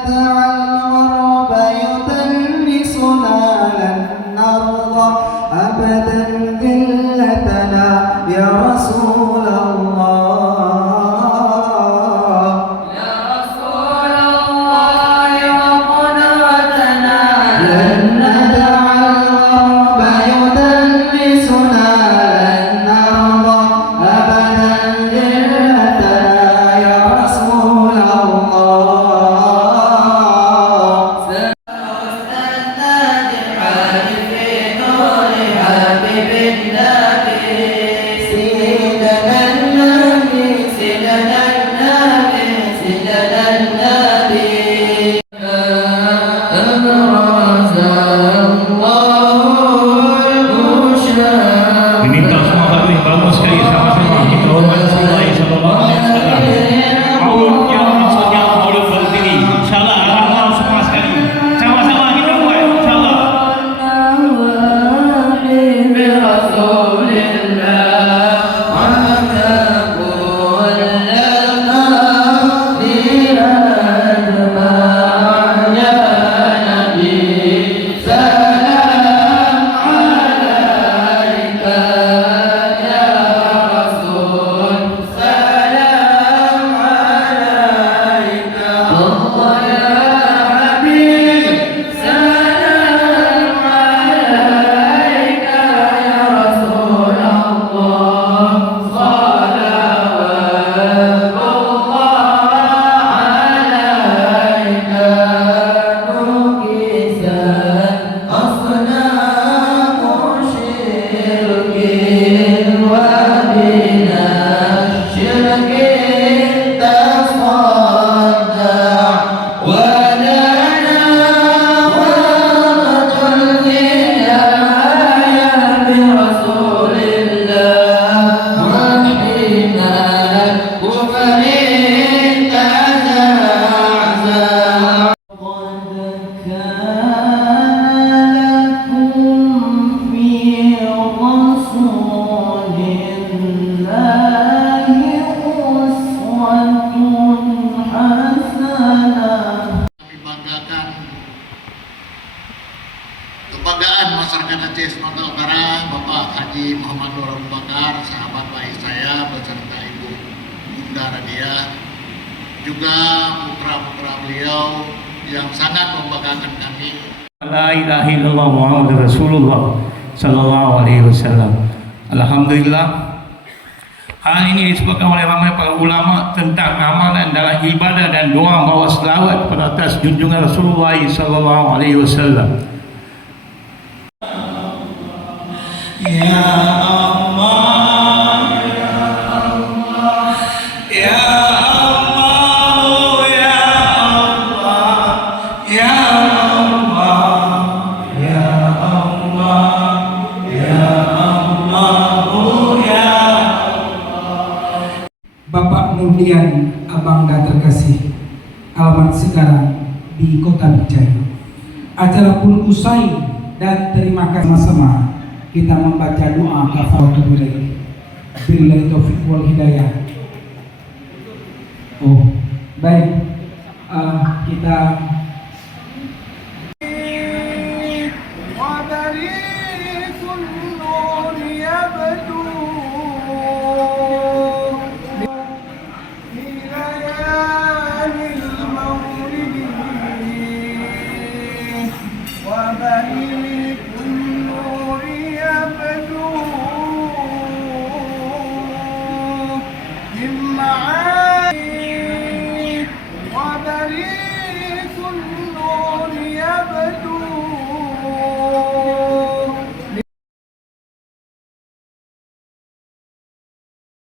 ندع الغرب يدنسنا لن نرضى أبدا ذلتنا يا رسول الله. يا رسول الله وقدوتنا لن ندع الغرب يدنسنا لن نرضى أبدا ذلتنا يا رسول الله. Diminta semua hadirin bangun sekali sama-sama kita hormat Rasulullah sallallahu alaihi wasallam. Mauludnya maksudnya maulud berdiri. Insyaallah alam semua sekali. Sama-sama kita buat insyaallah. Kebanggaan masyarakat Aceh Sumatera Utara, Bapak Haji Muhammad Nur Abu Bakar, sahabat baik saya beserta Ibu Bunda Radia, juga putra-putra beliau yang sangat membanggakan kami. La ilaha illallah Muhammadur Rasulullah sallallahu alaihi wasallam. Alhamdulillah, hal ini disebutkan oleh ramai para ulama tentang amalan dalam ibadah dan doa bawa selawat pada atas junjungan Rasulullah sallallahu alaihi wasallam. Ya Allah, ya Allah, ya Allah, ya Allah, ya Allah, ya Allah, ya Allah, ya Allah. Bapak Nurdian Abangga terkasih, alamat sekarang di Kota Bijaya. Acara pun usai dan terima kasih sama-sama kita membaca doa kafaratul billahi. Billahi taufiq wal hidayah. Oh, baik. Kita